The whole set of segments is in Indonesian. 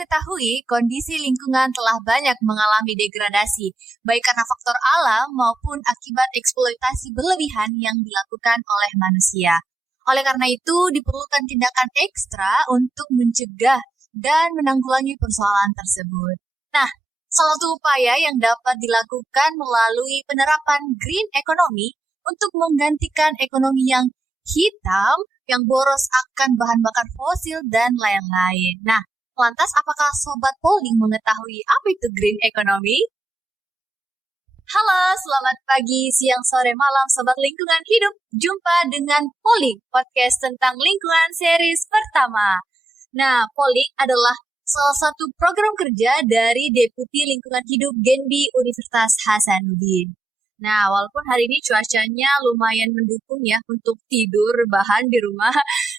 ketahui, kondisi lingkungan telah banyak mengalami degradasi, baik karena faktor alam maupun akibat eksploitasi berlebihan yang dilakukan oleh manusia. Oleh karena itu, diperlukan tindakan ekstra untuk mencegah dan menanggulangi persoalan tersebut. Nah, salah satu upaya yang dapat dilakukan melalui penerapan green economy untuk menggantikan ekonomi yang hitam, yang boros akan bahan bakar fosil, dan lain-lain. Nah, lantas apakah Sobat Polling mengetahui apa itu green economy? Halo, selamat pagi, siang, sore, malam, Sobat Lingkungan Hidup. Jumpa dengan Polling, podcast tentang lingkungan series pertama. Nah, Polling adalah salah satu program kerja dari Deputi Lingkungan Hidup Genbi Universitas Hasanuddin. Nah, walaupun hari ini cuacanya lumayan mendukung ya untuk tidur rebahan di rumah,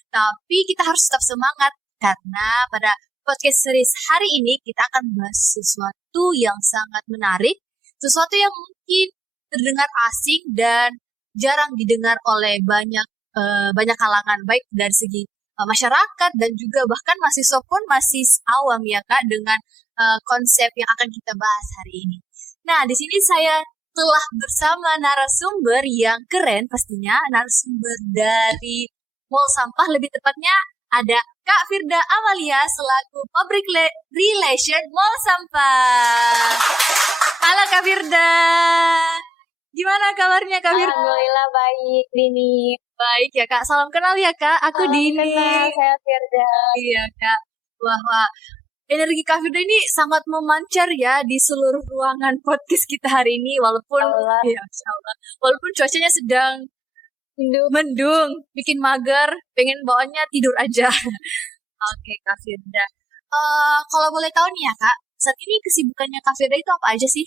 tapi kita harus tetap semangat karena pada podcast series hari ini kita akan bahas sesuatu yang sangat menarik, sesuatu yang mungkin terdengar asing dan jarang didengar oleh banyak kalangan, baik dari segi masyarakat dan juga bahkan mahasiswa pun masih awam ya Kak dengan konsep yang akan kita bahas hari ini. Nah, di sini saya telah bersama narasumber yang keren pastinya, narasumber dari Mall Sampah, lebih tepatnya ada Kak Firda Amalia selaku Public Relation Mall Sampah. Halo Kak Firda, gimana kabarnya Kak Firda? Alhamdulillah baik, Dini. Baik ya Kak, salam kenal ya Kak, aku Dini. Kenal, saya Firda. Iya Kak, wah. Energi Kak Firda ini sangat memancar ya di seluruh ruangan podcast kita hari ini, walaupun Insya Allah, walaupun cuacanya sedang mendung, bikin mager, pengen bawaannya tidur aja. Oke Kak Firda, kalau boleh tahu nih ya Kak, saat ini kesibukannya Kak Firda itu apa aja sih?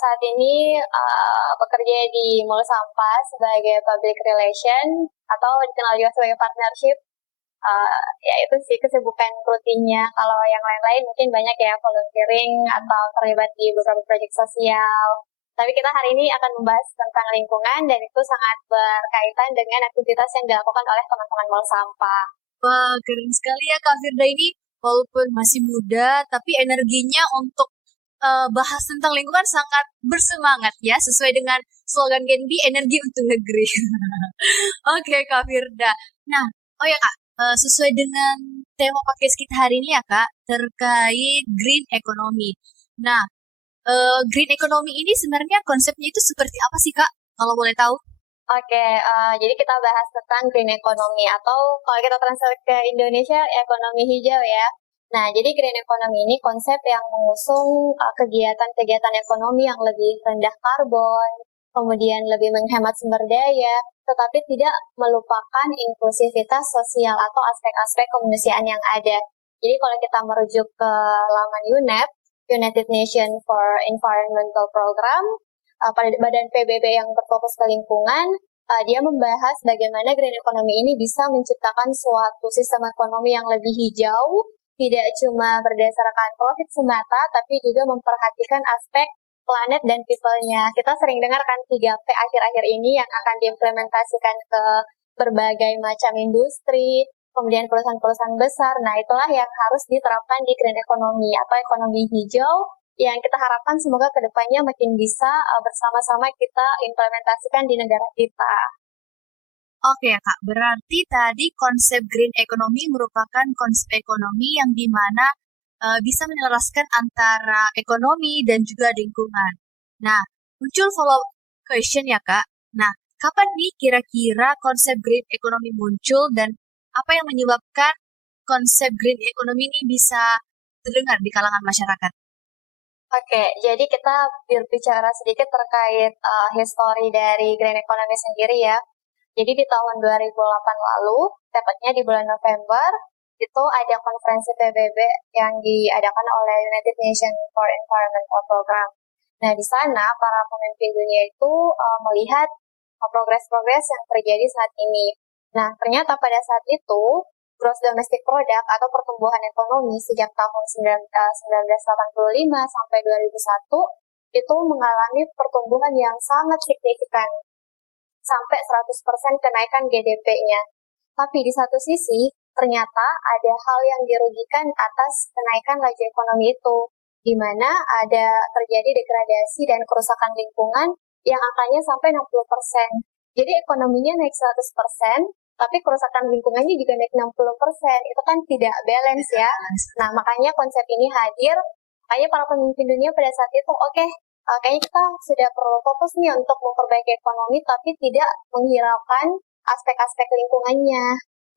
Saat ini bekerja di Mall Sampah sebagai public relation atau dikenal juga sebagai partnership. Ya itu sih kesibukan rutinnya. Kalau yang lain-lain mungkin banyak ya, volunteering atau terlibat di beberapa proyek sosial. Tapi kita hari ini akan membahas tentang lingkungan dan itu sangat berkaitan dengan aktivitas yang dilakukan oleh teman-teman Mall Sampah. Wah, keren sekali ya Kak Firda ini, walaupun masih muda, tapi energinya untuk bahas tentang lingkungan sangat bersemangat ya, sesuai dengan slogan Genbi, energi untuk negeri. Oke Kak Firda. Nah, oh ya Kak, sesuai dengan tema podcast kita hari ini ya Kak, terkait green economy. Nah, green economy ini sebenarnya konsepnya itu seperti apa sih Kak, kalau boleh tahu? Oke, jadi kita bahas tentang green economy atau kalau kita translate ke Indonesia, ekonomi hijau ya. Nah, jadi green economy ini konsep yang mengusung kegiatan-kegiatan ekonomi yang lebih rendah karbon, kemudian lebih menghemat sumber daya, tetapi tidak melupakan inklusivitas sosial atau aspek-aspek kemanusiaan yang ada. Jadi kalau kita merujuk ke laman UNEP, United Nations for Environmental Program, pada badan PBB yang berfokus ke lingkungan, dia membahas bagaimana green economy ini bisa menciptakan suatu sistem ekonomi yang lebih hijau, tidak cuma berdasarkan profit semata, tapi juga memperhatikan aspek planet dan people-nya. Kita sering dengar kan 3P akhir-akhir ini yang akan diimplementasikan ke berbagai macam industri, kemudian perusahaan-perusahaan besar. Nah, itulah yang harus diterapkan di green economy atau ekonomi hijau yang kita harapkan semoga kedepannya makin bisa bersama-sama kita implementasikan di negara kita. Oke ya Kak, berarti tadi konsep green economy merupakan konsep ekonomi yang dimana bisa menyelaraskan antara ekonomi dan juga lingkungan. Nah, muncul follow question ya Kak. Nah, kapan nih kira-kira konsep green economy muncul dan apa yang menyebabkan konsep green economy ini bisa terdengar di kalangan masyarakat? Oke, jadi kita berbicara sedikit terkait histori dari green economy sendiri ya. Jadi di tahun 2008 lalu, tepatnya di bulan November, itu ada konferensi PBB yang diadakan oleh United Nations for Environmental Program. Nah, di sana para pemimpin dunia itu melihat progres-progres yang terjadi saat ini. Nah, ternyata pada saat itu, gross domestic product atau pertumbuhan ekonomi sejak tahun 1985 sampai 2001 itu mengalami pertumbuhan yang sangat signifikan, sampai 100% kenaikan GDP-nya. Tapi di satu sisi, ternyata ada hal yang dirugikan atas kenaikan laju ekonomi itu, di mana ada terjadi degradasi dan kerusakan lingkungan yang angkanya sampai 60%. Jadi ekonominya naik 100%, tapi kerusakan lingkungannya juga naik 60%. Itu kan tidak balance ya. Nah, makanya konsep ini hadir. Makanya para pemimpin dunia pada saat itu, oke, kayaknya kita sudah perlu fokus nih untuk memperbaiki ekonomi, tapi tidak menghiraukan aspek-aspek lingkungannya.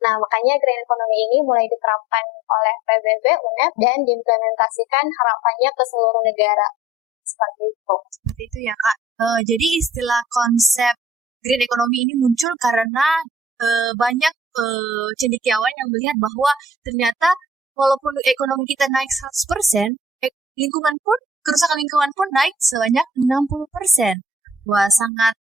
Nah, makanya green economy ini mulai diterapkan oleh PBB, UNEP, dan diimplementasikan harapannya ke seluruh negara. Seperti itu. Seperti itu ya, Kak. Jadi istilah konsep green economy ini muncul karena banyak cendekiawan yang melihat bahwa ternyata walaupun ekonomi kita naik 100%, lingkungan pun, kerusakan lingkungan pun naik sebanyak 60%. Wah, sangat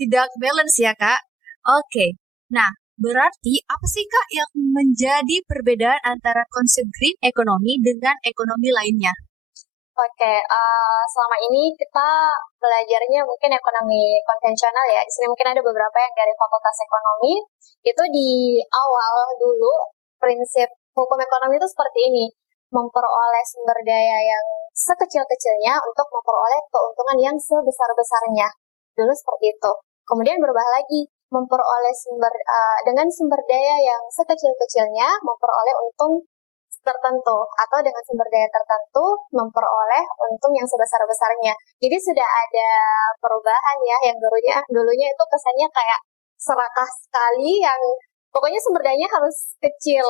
tidak balance ya, Kak. Oke. Nah, berarti apa sih, Kak, yang menjadi perbedaan antara konsep green economy dengan ekonomi lainnya? Oke, selama ini kita belajarnya mungkin ekonomi konvensional ya. Di sini mungkin ada beberapa yang dari Fakultas Ekonomi. Itu di awal dulu, prinsip hukum ekonomi itu seperti ini. Memperoleh sumber daya yang sekecil-kecilnya untuk memperoleh keuntungan yang sebesar-besarnya. Dulu seperti itu. Kemudian berubah lagi, memperoleh dengan sumber daya yang sekecil-kecilnya, memperoleh untung tertentu, atau dengan sumber daya tertentu memperoleh untung yang sebesar-besarnya. Jadi sudah ada perubahan ya, yang dulunya itu kesannya kayak serakah sekali, yang pokoknya sumber dayanya harus kecil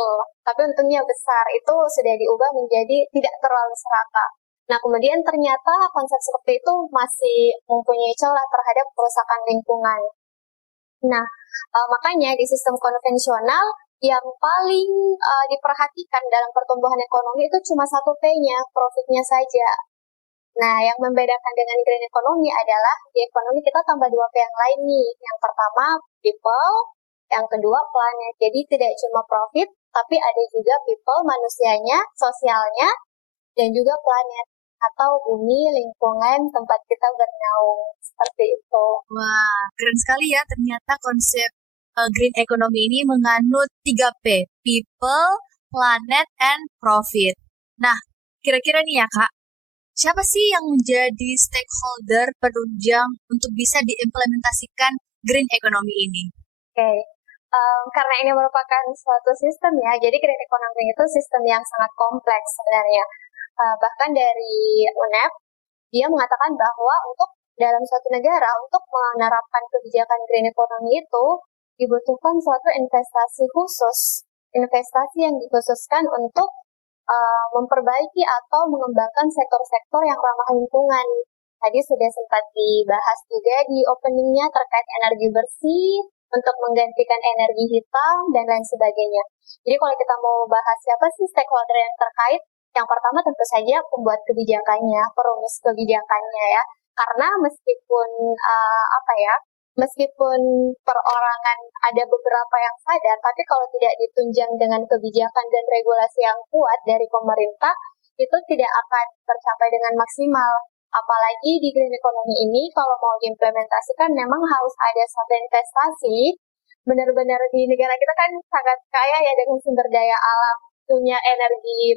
tapi untungnya besar. Itu sudah diubah menjadi tidak terlalu serakah. Nah, kemudian ternyata konsep seperti itu masih mempunyai celah terhadap kerusakan lingkungan. Nah, makanya di sistem konvensional yang paling diperhatikan dalam pertumbuhan ekonomi itu cuma satu P-nya, profitnya saja. Nah, yang membedakan dengan green economy adalah di ekonomi kita tambah 2 P yang lain nih. Yang pertama, people, yang kedua, planet. Jadi tidak cuma profit, tapi ada juga people, manusianya, sosialnya, dan juga planet atau bumi, lingkungan, tempat kita bernaung. Seperti itu. Wah, keren sekali ya, ternyata konsep green economy ini menganut 3P, people, planet, and profit. Nah, kira-kira nih ya, Kak, siapa sih yang menjadi stakeholder penunjang untuk bisa diimplementasikan green economy ini? Oke. Karena ini merupakan suatu sistem ya, jadi green economy itu sistem yang sangat kompleks sebenarnya. Bahkan dari UNEP, dia mengatakan bahwa untuk dalam suatu negara, untuk menerapkan kebijakan green economy itu, dibutuhkan suatu investasi khusus, investasi yang dikhususkan untuk memperbaiki atau mengembangkan sektor-sektor yang ramah lingkungan. Tadi sudah sempat dibahas juga di openingnya terkait energi bersih, untuk menggantikan energi hitam, dan lain sebagainya. Jadi kalau kita mau bahas siapa sih stakeholder yang terkait, yang pertama tentu saja pembuat kebijakannya, perumus kebijakannya ya. Karena meskipun perorangan ada beberapa yang sadar, tapi kalau tidak ditunjang dengan kebijakan dan regulasi yang kuat dari pemerintah, itu tidak akan tercapai dengan maksimal. Apalagi di green economy ini, kalau mau diimplementasikan memang harus ada suatu investasi. Benar-benar di negara kita kan sangat kaya ya dengan sumber daya alam, punya energi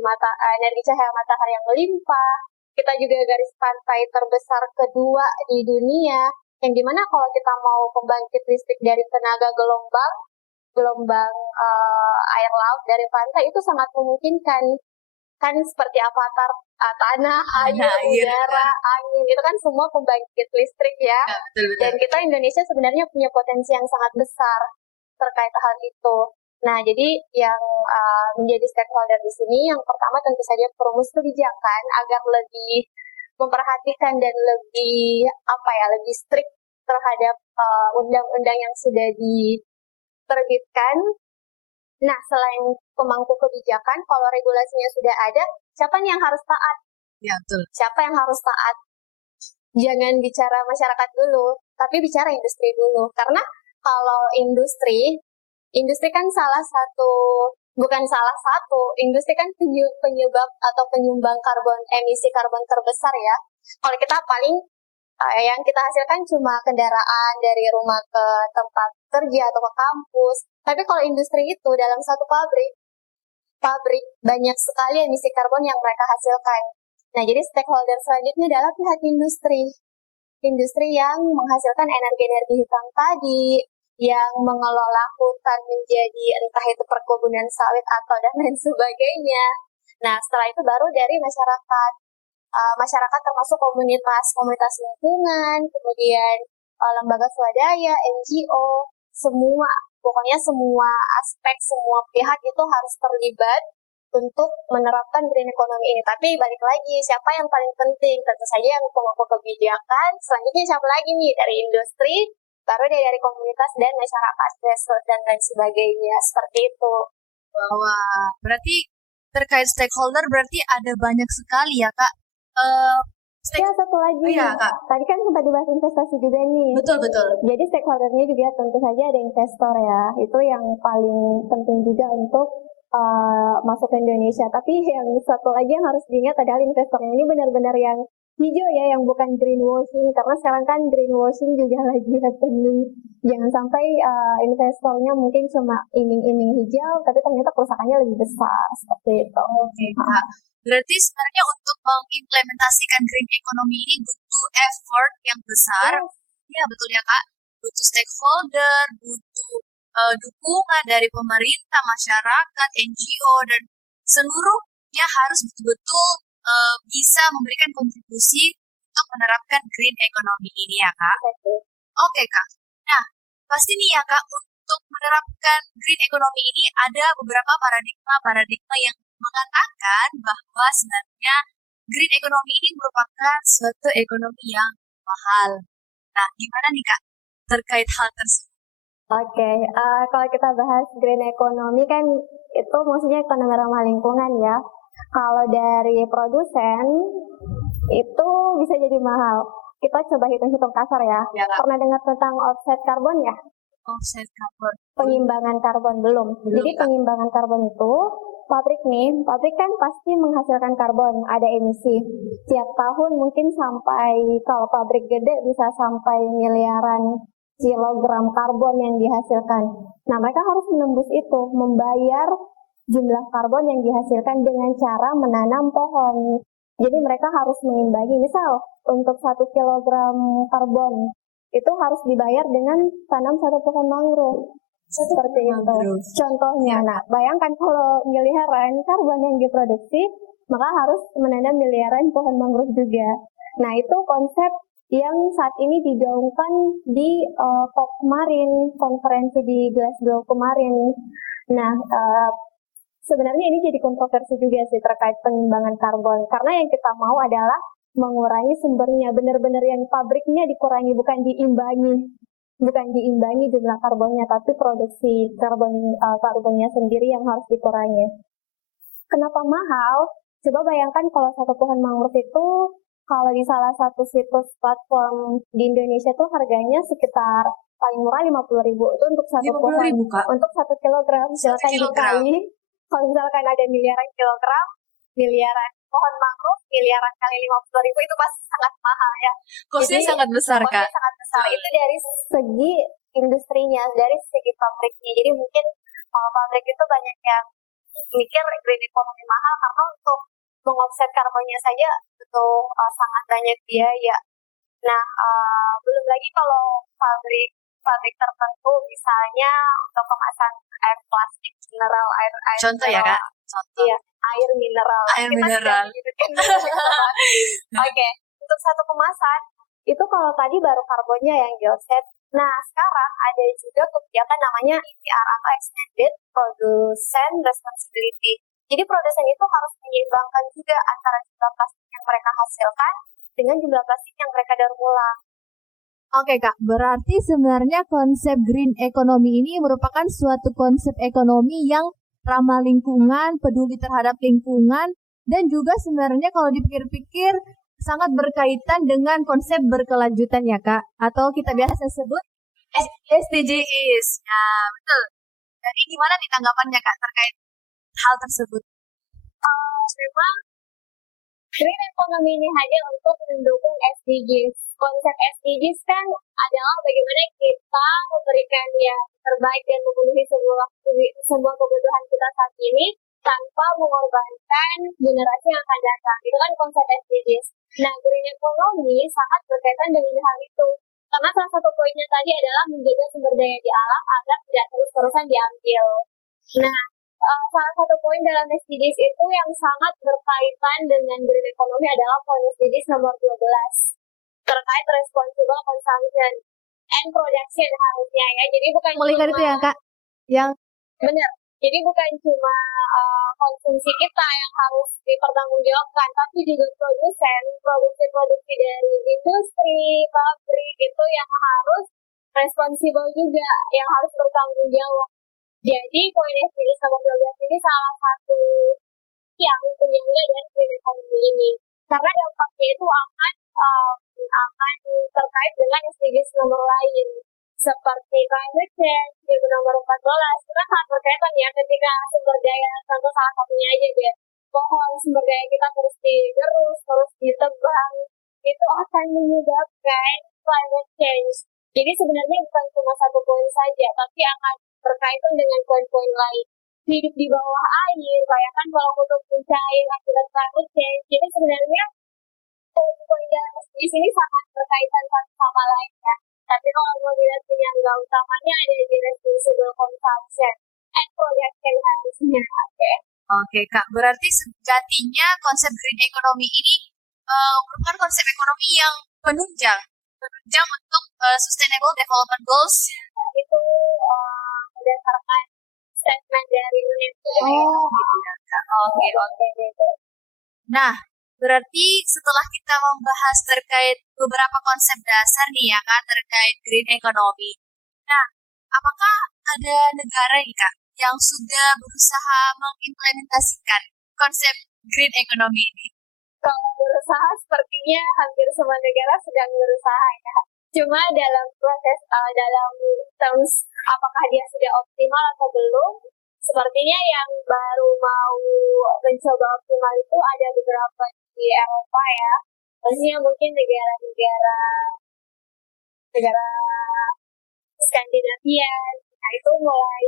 cahaya matahari yang melimpah. Kita juga garis pantai terbesar kedua di dunia, yang dimana kalau kita mau pembangkit listrik dari tenaga gelombang air laut dari pantai itu sangat memungkinkan. Kan seperti avatar tanah, air, udara, angin, itu kan semua pembangkit listrik ya. Betul. Dan kita Indonesia sebenarnya punya potensi yang sangat besar terkait hal itu. Nah, jadi yang menjadi stakeholder di sini, yang pertama tentu saja perumus kebijakan agar lebih memperhatikan dan lebih lebih strict terhadap undang-undang yang sudah diterbitkan. Nah, selain pemangku kebijakan, kalau regulasinya sudah ada, siapa nih yang harus taat? Ya, betul. Siapa yang harus taat? Jangan bicara masyarakat dulu, tapi bicara industri dulu. Karena kalau industri kan industri kan penyebab atau penyumbang emisi karbon terbesar ya. Kalau kita paling yang kita hasilkan cuma kendaraan dari rumah ke tempat kerja atau ke kampus. Tapi kalau industri itu dalam satu pabrik pabrik, banyak sekali emisi karbon yang mereka hasilkan. Nah, jadi stakeholder selanjutnya adalah pihak industri. Industri yang menghasilkan energi-energi hitam tadi, yang mengelola hutan menjadi entah itu perkebunan sawit atau dan lain sebagainya. Nah, setelah itu baru dari masyarakat. Masyarakat termasuk komunitas lingkungan, kemudian lembaga swadaya, NGO, pokoknya semua aspek, semua pihak itu harus terlibat untuk menerapkan green economy ini. Tapi balik lagi, siapa yang paling penting? Tentu saja yang pemangku kebijakan. Selanjutnya siapa lagi nih? Dari industri, baru dari komunitas dan masyarakat, grassroots dan lain sebagainya. Seperti itu. Wah, berarti terkait stakeholder berarti ada banyak sekali ya Kak. Ya, satu lagi. Iya, Kak. Tadi kan sempat dibahas investasi juga nih. Betul. Jadi stakeholdernya juga tentu saja ada investor ya. Itu yang paling penting juga untuk masuk ke Indonesia. Tapi yang satu lagi yang harus diingat adalah investornya ini benar-benar yang hijau ya, yang bukan greenwashing. Karena sekarang kan greenwashing juga lagi happening. Jangan sampai investornya mungkin cuma iming-iming hijau, tapi ternyata kerusakannya lebih besar. Seperti itu. Oke, Kak. Berarti sebenarnya untuk mengimplementasikan green economy ini butuh effort yang besar. Ya, betul ya Kak. Butuh stakeholder, butuh dukungan dari pemerintah, masyarakat, NGO, dan seluruhnya harus betul-betul bisa memberikan kontribusi untuk menerapkan green economy ini ya Kak. Oke Kak. Nah, pasti nih ya Kak, untuk menerapkan green economy ini ada beberapa paradigma yang mengatakan bahwa sebenarnya green economy ini merupakan suatu ekonomi yang mahal. Nah, gimana nih Kak terkait hal tersebut? Oke, kalau kita bahas green economy kan itu maksudnya ekonomi ramah lingkungan ya. Kalau dari produsen itu bisa jadi mahal. Kita coba hitung-hitung kasar ya. Pernah dengar tentang offset karbon ya? Offset karbon. Penimbangan karbon belum. Jadi penimbangan karbon itu pabrik kan pasti menghasilkan karbon, ada emisi. Tiap tahun mungkin sampai, kalau pabrik gede bisa sampai miliaran kilogram karbon yang dihasilkan. Nah, mereka harus menembus itu, membayar jumlah karbon yang dihasilkan dengan cara menanam pohon. Jadi mereka harus mengimbangi, misal untuk 1 kilogram karbon itu harus dibayar dengan tanam 1 pohon mangrove. Seperti itu contohnya. Nah, bayangkan kalau miliaran karbon yang diproduksi, maka harus menanam miliaran pohon mangrove juga. Nah, itu konsep yang saat ini digaungkan di COP kemarin, konferensi di Glasgow kemarin. Nah, sebenarnya ini jadi kontroversi juga sih terkait penimbangan karbon, karena yang kita mau adalah mengurangi sumbernya, benar-benar yang pabriknya dikurangi, bukan diimbangi jumlah karbonnya, tapi produksi karbonnya sendiri yang harus dikurangi. Kenapa mahal? Coba bayangkan kalau 1 pohon mangrove itu, kalau di salah satu situs platform di Indonesia tuh harganya sekitar paling murah 50.000 itu untuk 1 pohon, untuk 1 kilogram. Silakan dikali, kalau misalkan ada miliaran kilogram, miliaran pohon mangrove, miliaran kali 50.000 itu pasti sangat mahal ya. Kosnya sangat besar Kak. Sangat besar. Itu dari segi industrinya, dari segi pabriknya. Jadi mungkin kalau pabrik itu banyak yang mikir green economy mahal karena untuk mengofset karbonnya saja butuh sangat banyak biaya. Nah, belum lagi kalau pabrik tertentu, misalnya untuk kemasan air plastik mineral, air contoh ya Kak. Contoh. Iya, air mineral. Oke, untuk 1 kemasan itu kalau tadi baru karbonnya yang di-offset. Nah, sekarang ada juga kebijakan namanya EPR atau Extended Production Responsibility. Jadi produsen itu harus menyeimbangkan juga antara jumlah plastik yang mereka hasilkan dengan jumlah plastik yang mereka daur ulang. Oke Kak, berarti sebenarnya konsep green economy ini merupakan suatu konsep ekonomi yang ramah lingkungan, peduli terhadap lingkungan, dan juga sebenarnya kalau dipikir-pikir sangat berkaitan dengan konsep berkelanjutan ya Kak, atau kita biasa sebut SDGs. Nah, betul. Jadi gimana nih tanggapannya Kak terkait hal tersebut? Memang green economy ini hanya untuk mendukung SDGs. Konsep SDGs kan adalah bagaimana kita memberikan yang terbaik dan memenuhi semua kebutuhan kita saat ini tanpa mengorbankan generasi yang akan datang. Itu kan konsep SDGs. Nah, green economy sangat berkaitan dengan hal itu. Karena salah satu poinnya tadi adalah menjaga sumber daya di alam agar tidak terus-terusan diambil. Nah, salah satu poin dalam SDGs itu yang sangat berkaitan dengan green economy adalah poin SDGs nomor 12 terkait responsible consumption and production harusnya ya. Jadi bukan Melingkar cuma itu ya Kak, yang benar. Jadi bukan cuma konsumsi kita yang harus dipertanggungjawabkan, tapi juga produsen, produksi dari industri, pabrik itu yang harus responsibel juga, yang harus bertanggung jawab. Jadi poin SDGs nomor 12 ini salah satu yang penyangga dari green economy ini. Karena dampaknya itu akan terkait dengan SDGs nomor lain seperti climate change di nomor 14 itu kan sangat berkaitan ya ketika sumber daya, contoh salah satunya aja deh, pohon sumber daya kita terus digerus, terus ditebang, itu akan menyebabkan climate change. Jadi sebenarnya bukan cuma satu poin saja, tapi akan berkaitan dengan poin-poin lain. Hidup di bawah air, bayangkan kalau kutub mencair akibat climate change. Jadi sebenarnya poin-poin dalam di sini sangat berkaitan satu sama lain ya. Tapi kalau mau dilihat penyangga utamanya ada di responsible consumption and production harusnya. Oke Kak, berarti sejatinya konsep green economy ini merupakan konsep ekonomi yang penunjang untuk sustainable development goals. Itu berdasarkan statement dari UNESCO. Oh, gitu ya Kak. Oke. Nah, berarti setelah kita membahas terkait beberapa konsep dasar nih ya Kak, terkait green economy. Nah, apakah ada negara nih Kak yang sudah berusaha mengimplementasikan konsep green economy ini? Kalau berusaha sepertinya hampir semua negara sedang berusaha ya. Cuma dalam proses, dalam terms apakah dia sudah optimal atau belum, sepertinya yang baru mau mencoba optimal itu ada beberapa di Eropa ya. Maksudnya mungkin negara Skandinavia, nah itu mulai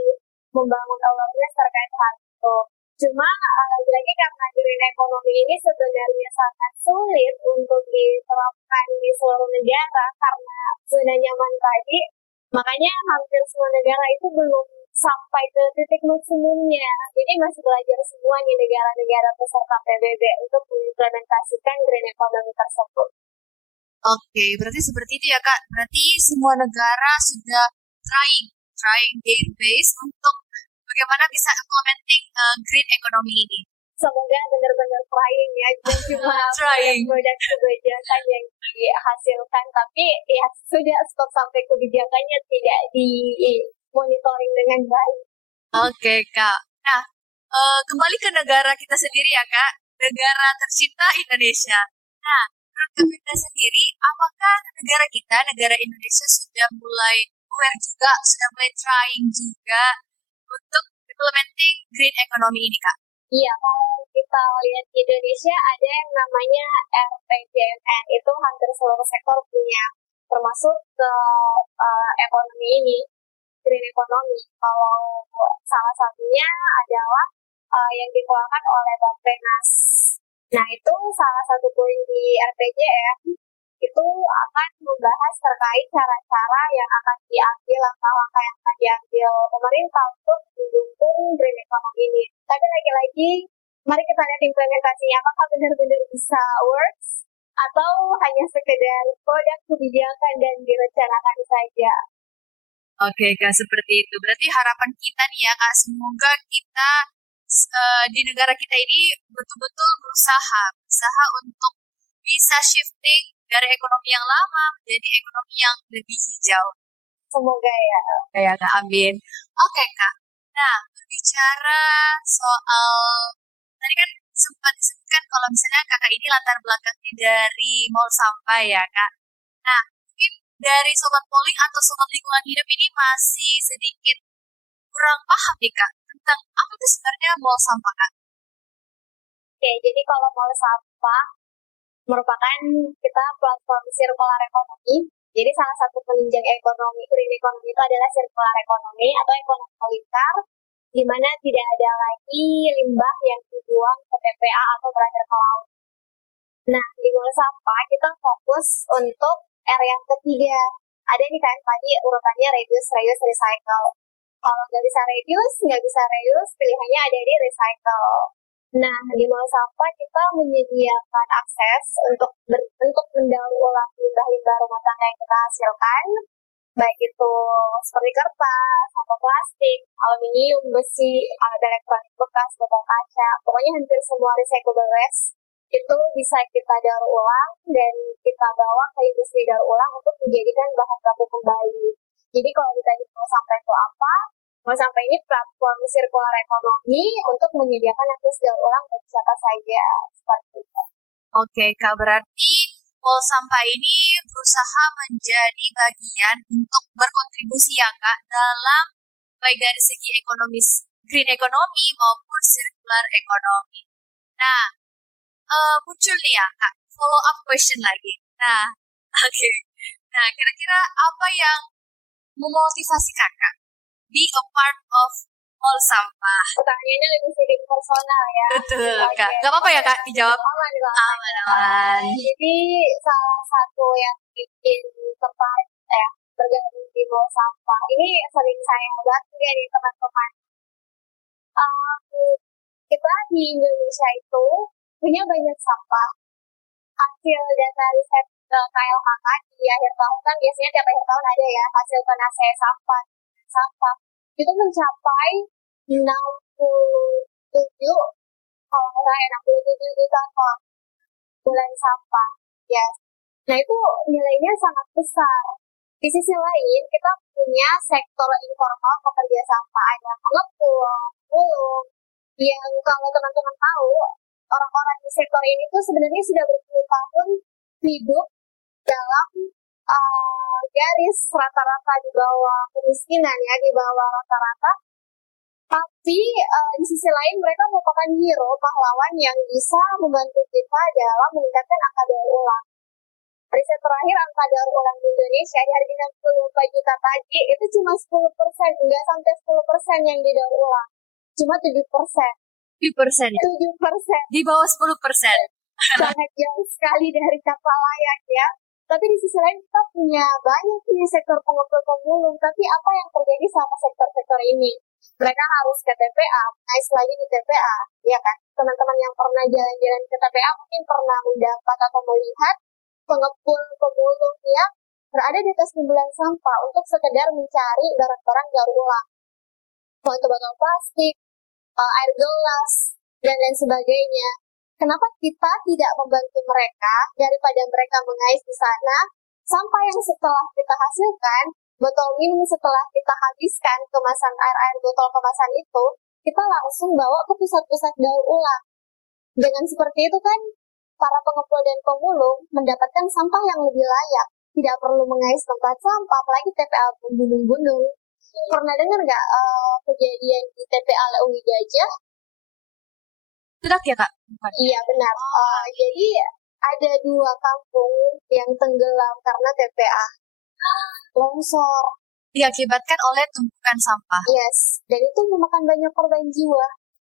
membangun awareness terkait hal itu. Cuma lagi-lagi karena green economy ini sebenarnya sangat sulit untuk diterapkan di seluruh negara karena zona nyaman tadi, makanya hampir semua negara itu belum sampai ke titik maksimumnya. Jadi masih belajar semua nih negara-negara peserta PBB untuk mengimplementasikan green economy tersebut. Oke, berarti seperti itu ya Kak. Berarti semua negara sudah trying their best untuk bagaimana bisa implementing green economy ini. Semoga benar-benar trying ya, bukan cuma produk kebijakan yang dihasilkan, tapi ya sudah stop sampai kebijakannya tidak di monitoring dengan baik. Oke Kak. Nah, kembali ke negara kita sendiri ya Kak, negara tercinta Indonesia. Nah, menurut kita sendiri, apakah negara Indonesia sudah mulai aware juga, sudah mulai trying juga untuk implementing green economy ini Kak? Iya, kalau kita lihat di Indonesia ada yang namanya RPJMN, itu hampir seluruh sektor punya, termasuk ke ekonomi ini, green economy. Kalau salah satunya adalah yang dikeluarkan oleh Bappenas. Nah, itu salah satu poin di RPJM, itu akan membahas terkait cara-cara yang akan diambil, langkah-langkah yang akan diambil pemerintah untuk mendukung green economy ini. Tapi lagi-lagi, mari kita lihat implementasinya, apakah benar-benar bisa works, atau hanya sekedar produk kebijakan dan direncanakan saja. Oke Kak, seperti itu. Berarti harapan kita nih ya Kak, semoga kita di negara kita ini betul-betul berusaha untuk bisa shifting dari ekonomi yang lama menjadi ekonomi yang lebih hijau. Semoga ya. Ya Kak, amin. Oke Kak, nah berbicara soal, tadi kan sempat disebutkan kalau misalnya Kakak ini latar belakangnya dari mall sampah ya Kak. Nah, mungkin dari Sobat Polling atau Sobat Lingkungan Hidup ini masih sedikit kurang paham nih Kak tentang apa itu sebenarnya mall sampah Kak? Oke, jadi kalau mall sampah merupakan kita platform circular economy. Jadi salah satu penunjang ekonomi green economy itu adalah circular economy atau ekonomi lingkar. di mana tidak ada lagi limbah yang dibuang ke TPA atau berakhir ke laut. Nah, di Mall Sampah kita fokus untuk R yang ketiga. Ada nih kan tadi urutannya reduce, reuse, recycle. Kalau nggak bisa reduce, nggak bisa reuse, pilihannya ada di recycle. Nah, di Mall Sampah kita menyediakan akses untuk mendaur ulang limbah-limbah rumah tangga yang kita hasilkan, baik itu seperti kertas, atau plastik, aluminium, besi, alat elektronik bekas, botol kaca, pokoknya hampir semua recyclable waste itu bisa kita daur ulang dan kita bawa ke industri daur ulang untuk dijadikan bahan baku kembali. Jadi kalau ditanya Mall Sampah itu apa? Mall Sampah ini platform sirkular ekonomi untuk menyediakan akses daur ulang bagi siapa saja, seperti itu. Oke, Kak, berarti Mall Sampah ini berusaha menjadi bagian untuk berkontribusi ya, Kak, dalam baik dari segi ekonomis, green economy maupun circular economy. Nah, muncul nih ya, Kak, follow up question lagi. Nah, oke. Nah, kira-kira apa yang memotivasi Kakak be a part of Mall Sampah? Pertanyaannya lebih sedikit personal ya. Betul, Kak. Gak apa-apa ya, Kak, dijawab. Aman. Jadi salah satu yang bikin tertarik bergabung di Mall Sampah ini sering saya bahas juga nih teman-teman. Kita di Indonesia itu punya banyak sampah. Hasil data riset KLHK di akhir tahun kan biasanya tiap akhir tahun ada ya hasil penasih sampah itu mencapai 67 kalau nggak salah 67 juta ton bulan sampah ya. Nah itu nilainya sangat besar. Di sisi lain kita punya sektor informal pekerja sampah, ada pengepul, pulung, yang kalau teman-teman tahu orang-orang di sektor ini tuh sebenarnya sudah berpuluh tahun hidup dalam garis rata-rata di bawah kemiskinan ya, di bawah rata-rata. Tapi di sisi lain mereka merupakan hero, pahlawan yang bisa membantu kita dalam meningkatkan angka daur ulang. Riset terakhir angka daur ulang di Indonesia dari 64 juta tadi itu cuma 10%, nggak sampai 10% yang didaur ulang, cuma 7%. 7%. Di bawah 10%. Sangat jauh sekali dari kata layak ya. Tapi di sisi lain kita punya banyak nih sektor pengepul-pemulung. Tapi apa yang terjadi sama sektor-sektor ini? Mereka harus ke TPA, naik lagi di TPA, ya kan? Teman-teman yang pernah jalan-jalan ke TPA mungkin pernah mendapat atau melihat pengepul-pemulung yang berada di atas timbulan sampah untuk sekedar mencari barang-barang daur ulang. Botol-botol plastik, air gelas, dan lain sebagainya. Kenapa kita tidak membantu mereka daripada mereka mengais di sana? Sampah yang setelah kita hasilkan, botol minum setelah kita habiskan kemasan air botol kemasan itu, kita langsung bawa ke pusat-pusat daur ulang. Dengan seperti itu kan, para pengepul dan pemulung mendapatkan sampah yang lebih layak. Tidak perlu mengais tempat sampah, apalagi TPA gunung-gunung. Pernah dengar nggak kejadian di TPA Lewi Gajah? Tidak ya, Kak? Iya, benar. Jadi ada 2 kampung yang tenggelam karena TPA. Longsor. Diakibatkan oleh tumpukan sampah. Yes, dan itu memakan banyak korban jiwa.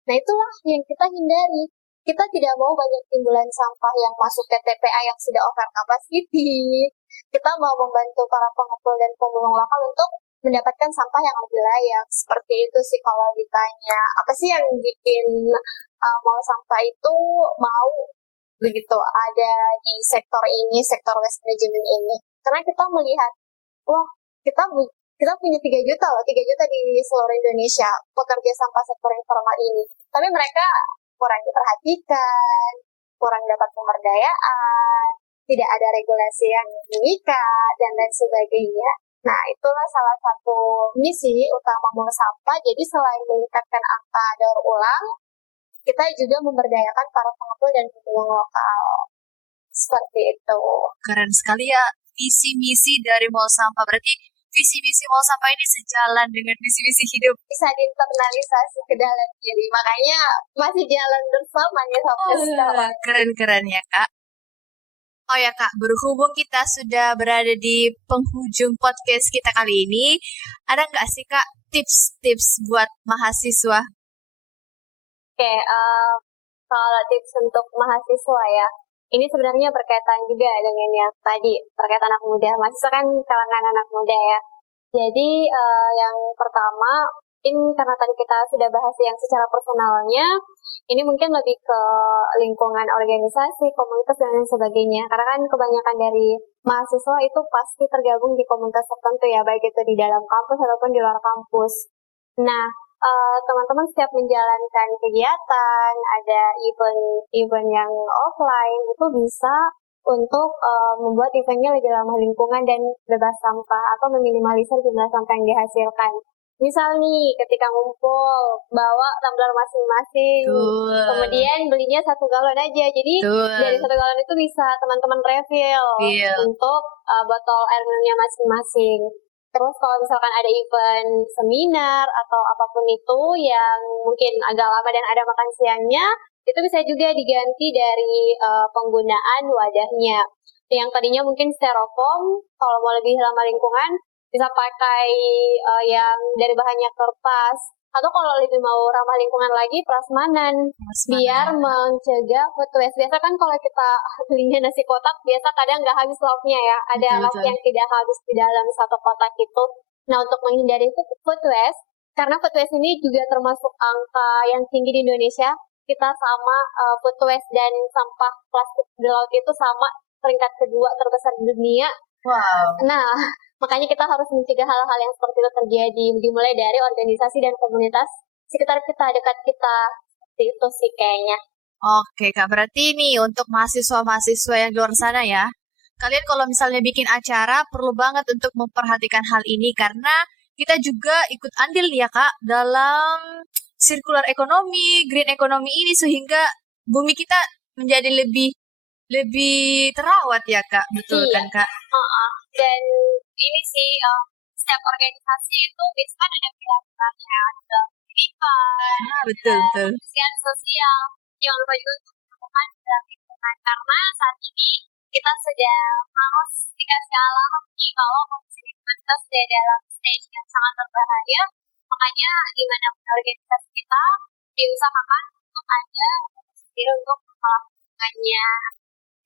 Nah, itulah yang kita hindari. Kita tidak mau banyak timbulan sampah yang masuk ke TPA yang sudah over capacity. Kita mau membantu para pengepul dan pemulung lokal untuk mendapatkan sampah yang lebih layak. Seperti itu sih kalau ditanya. Apa sih yang bikin Mall Sampah itu mau begitu ada di sektor ini, sektor waste management ini? Karena kita melihat, wah kita punya 3 juta loh, 3 juta di seluruh Indonesia pekerja sampah sektor informal ini. Tapi mereka kurang diperhatikan, kurang dapat pemberdayaan, tidak ada regulasi yang mengikat, dan lain sebagainya. Nah, itulah salah satu misi utama Mall Sampah. Jadi selain meningkatkan angka daur ulang, kita juga memberdayakan para pengepul dan pemulung lokal. Seperti itu. Keren sekali ya visi-misi dari Mall Sampah. Berarti visi-misi Mall Sampah ini sejalan dengan visi-misi hidup. Bisa diinternalisasi ke dalam diri. Makanya masih jalan bersama nih sampai sekarang. Keren-keren ya, Kak. Oh ya Kak, berhubung kita sudah berada di penghujung podcast kita kali ini, ada nggak sih Kak tips-tips buat mahasiswa? Oke, kalau tips untuk mahasiswa ya, ini sebenarnya berkaitan juga dengan yang tadi, terkait anak muda. Mahasiswa kan kalangan anak muda ya. Jadi yang pertama, mungkin karena tadi kita sudah bahas yang secara personalnya, ini mungkin lebih ke lingkungan organisasi, komunitas, dan lain sebagainya. Karena kan kebanyakan dari mahasiswa itu pasti tergabung di komunitas tertentu ya, baik itu di dalam kampus ataupun di luar kampus. Nah, teman-teman setiap menjalankan kegiatan, ada event-event yang offline, itu bisa untuk membuat eventnya lebih ramah lingkungan dan bebas sampah atau meminimalisir jumlah sampah yang dihasilkan. Misal nih, ketika ngumpul, bawa tumbler masing-masing, Betul, kemudian belinya 1 galon aja. Jadi dari betul. 1 galon itu bisa teman-teman refill Iya, untuk botol air minumnya masing-masing. Terus kalau misalkan ada event seminar atau apapun itu yang mungkin agak lama dan ada makan siangnya, itu bisa juga diganti dari penggunaan wadahnya. Yang tadinya mungkin styrofoam, kalau mau lebih ramah lingkungan, bisa pakai yang dari bahannya kertas. Atau kalau lebih mau ramah lingkungan lagi, prasmanan. Mas Biar Mana. mencegah food waste. Biasa kan kalau kita belinya nasi kotak, biasa kadang nggak habis lauknya ya. Ada Betul, lauk betul. yang tidak habis di dalam satu kotak itu. Nah, untuk menghindari food waste, karena food waste ini juga termasuk angka yang tinggi di Indonesia, kita sama food waste dan sampah plastik di laut itu sama peringkat kedua terbesar di dunia. Wow. Nah, makanya kita harus mencegah hal-hal yang seperti itu terjadi, dimulai dari organisasi dan komunitas sekitar kita, dekat kita. Seperti itu sih kayaknya. Oke Kak, berarti ini untuk mahasiswa-mahasiswa yang di luar sana ya. Kalian kalau misalnya bikin acara perlu banget untuk memperhatikan hal ini karena kita juga ikut andil ya Kak dalam circular ekonomi, green economy ini sehingga bumi kita menjadi lebih lebih terawat ya Kak. Betul Iya. kan Kak? Dan ini sih, setiap organisasi itu biasanya kan ada pihak-pihaknya, ada pendidikan, Betul, betul. kebersihan sosial. Jangan lupa juga untuk menemukan lingkungan, karena saat ini kita sudah harus dikasih alarm kalau kondisi lingkungan kita sudah dalam stage yang sangat berbahaya. Makanya di mana organisasi kita diusahakan untuk ada sendiri untuk melakukannya.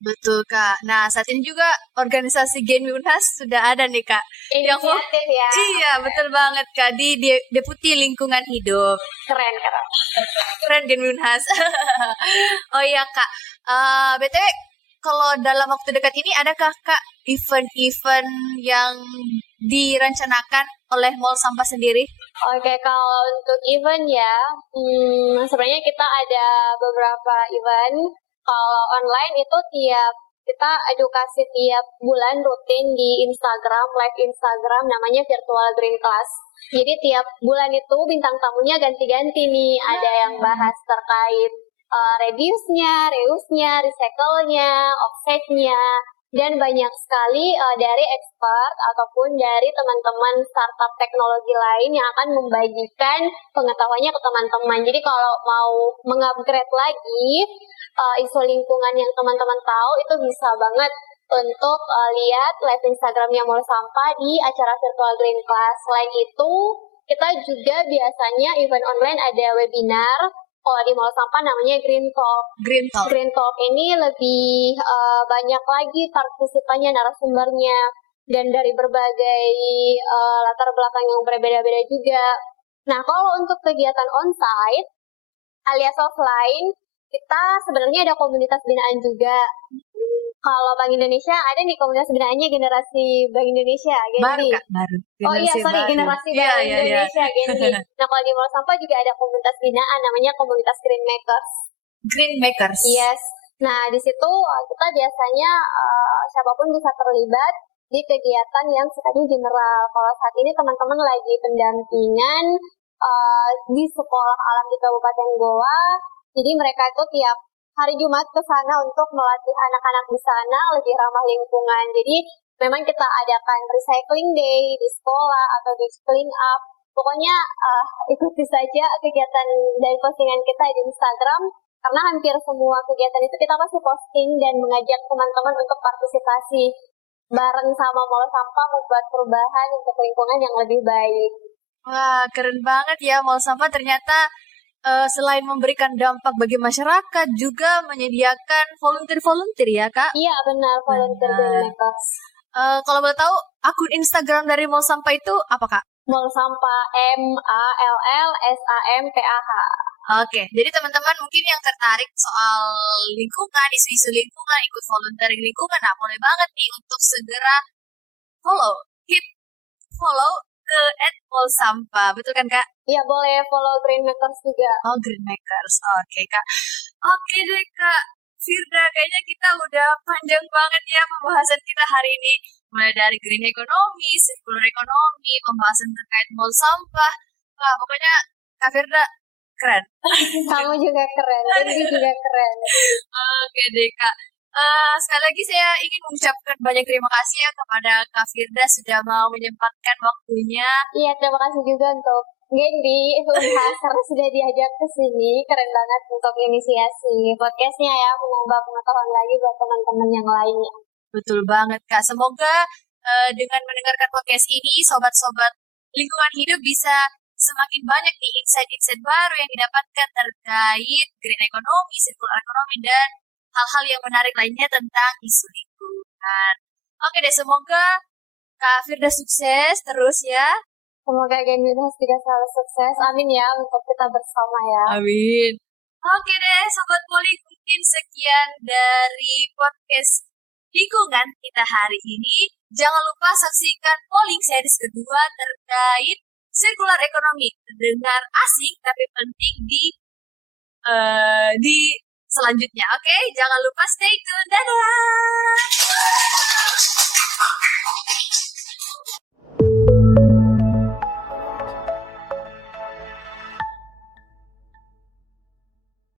Betul Kak. Nah saat ini juga organisasi Gen Unhas sudah ada nih Kak. Yang Inisiatif ya. iya betul banget Kak di Deputi Lingkungan Hidup. Keren. Keren Gen Unhas. Oh iya Kak. BTW kalau dalam waktu dekat ini adakah Kak event-event yang direncanakan oleh Mall Sampah sendiri? Oke, kalau untuk event ya, sebenarnya kita ada beberapa event. Kalau online itu kita edukasi tiap bulan rutin di Instagram, live Instagram namanya Virtual Green Class. Jadi tiap bulan itu bintang tamunya ganti-ganti nih. Ada yang bahas terkait reduce-nya, reuse-nya, recycle-nya, offset-nya, dan banyak sekali dari expert ataupun dari teman-teman startup teknologi lain yang akan membagikan pengetahuannya ke teman-teman. Jadi kalau mau mengupgrade lagi isu lingkungan yang teman-teman tahu, itu bisa banget untuk lihat live Instagramnya Mall Sampah di acara Virtual Green Class. Selain itu, kita juga biasanya event online ada webinar. Kalau di Mall Sampah namanya Green Talk. Green Talk. Green Talk ini lebih banyak lagi partisipannya, narasumbernya, dan dari berbagai latar belakang yang berbeda-beda juga. Nah, kalau untuk kegiatan onsite alias offline, kita sebenarnya ada komunitas binaan juga. Kalau Bank Indonesia ada nih komunitas binaannya generasi Bank Indonesia, Gen Z. Baru Kak, baru. Generasi Iya, Bank iya, iya. Indonesia, Gen Z. Nah, kalau di Mall Sampah juga ada komunitas binaan namanya komunitas Green Makers. Green Makers. Yes. Nah, di situ kita biasanya siapapun bisa terlibat di kegiatan yang sifatnya general. Kalau saat ini teman-teman lagi pendampingan di sekolah alam di Kabupaten Goa, jadi mereka itu tiap hari Jumat ke sana untuk melatih anak-anak di sana lebih ramah lingkungan. Jadi memang kita adakan recycling day di sekolah atau di clean up. Pokoknya ikuti saja kegiatan dan postingan kita di Instagram Karena hampir semua kegiatan itu kita pasti posting dan mengajak teman-teman untuk partisipasi. Bareng sama Mall Sampah membuat perubahan untuk lingkungan yang lebih baik. Wah, keren banget ya. Mall Sampah ternyata selain memberikan dampak bagi masyarakat, juga menyediakan volunteer-volunteer ya, Kak? Iya, benar, volunteer Greenmakers. Kalau boleh tahu, akun Instagram dari Mall Sampah itu apa, Kak? Mall Sampah MALLSAMPAH. Oke, jadi teman-teman mungkin yang tertarik soal lingkungan, isu-isu lingkungan, ikut volunteering lingkungan, nah boleh banget nih untuk segera hit follow ke @mallsampah, betul kan Kak? Iya, boleh follow Greenmakers juga. Oh, Greenmakers, oke Kak. Oke deh Kak Firda, kayaknya kita udah panjang banget ya pembahasan kita hari ini. Mulai dari green economy, circular economy, pembahasan terkait mall sampah. Wah, pokoknya Kak Firda keren. Kamu juga keren, Dendi juga keren. Oke deh Kak. Sekali lagi saya ingin mengucapkan banyak terima kasih ya kepada Kak Firda sudah mau menyempatkan waktunya. Iya, terima kasih juga untuk Gendi, Unhasar sudah diajak ke sini. Keren banget untuk inisiasi podcastnya ya, menambah pengetahuan lagi buat teman-teman yang lainnya. Betul banget Kak. Semoga dengan mendengarkan podcast ini, sobat-sobat lingkungan hidup bisa semakin banyak nih insight-insight baru yang didapatkan terkait green economy, circular economy, dan hal-hal yang menarik lainnya tentang isu lingkungan. Oke deh, semoga Kak Firda sukses terus ya. Semoga Genditas juga selalu sukses. Amin ya untuk kita bersama ya. Amin. Oke deh, Sobat Poli, mungkin sekian dari podcast lingkungan kita hari ini. Jangan lupa saksikan polling series kedua terkait circular economy, dengar asing tapi penting di selanjutnya. Oke, jangan lupa stay tune. Dadah.